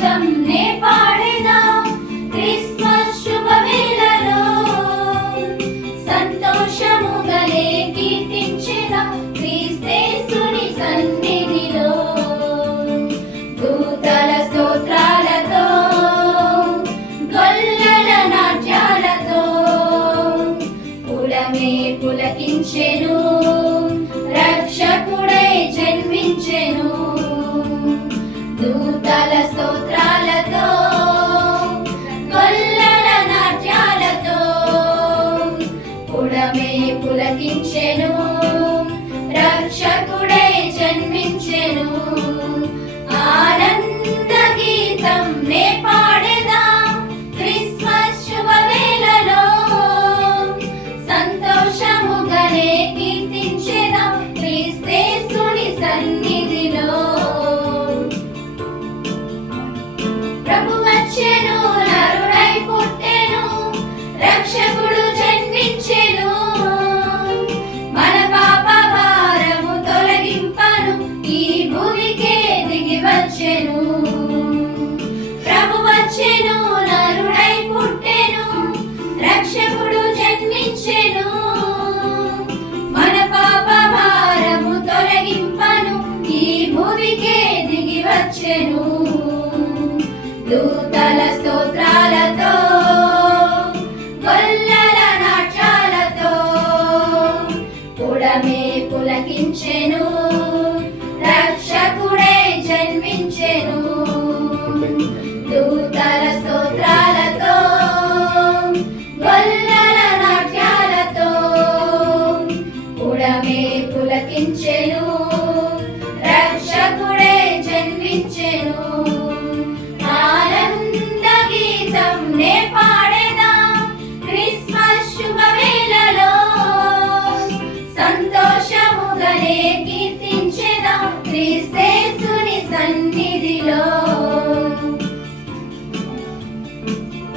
గీతం నే పాడేదా క్రిస్మస్ శుభవేళలో సంతోషముగనే కీర్తించెదా క్రీస్తేసుని సన్నిధిలో దూతల స్తోత్రాలతో గొల్లల నాట్యాలతో కులమే పులకించెను రక్షకుడై జన్మించెను దూతల స్తోత్రాలతో గొల్లల నాట్యాలతో కులమే పులకించెను రక్షకుడై జన్మించెను ఆనంద గీతం నే పాడేదా క్రిస్మస్ శుభవేళలో సంతోషముగనే కీర్తించెదా క్రీస్తేసుని సన్నిధిలో ప్రభు వచ్చెను నరుడై పుట్టెను రక్షకుడు జన్మించెను మన పాప భారము తొలగింపను ఈ భూమికే దిగి వచ్చెను ప్రభు వచ్చెను నరుడై పుట్టెను రక్షకుడు జన్మించెను మన పాప భారము తొలగింపను ఈ భూమికే దిగి వచ్చెను దూతల స్తోత్రాలతో గొల్లల నాట్యాలతో కుడమే పులకించెను రక్షకుడై జన్మించెను దూతల స్తోత్రాలతో గొల్లల నాట్యాలతో కుడమే పులకించెను రక్షకుడై జన్మించెను ఆనంద గీతం నే పాడేదా క్రిస్మస్ శుభవేళలో సంతోషముగనే కీర్తించెదా క్రీస్తే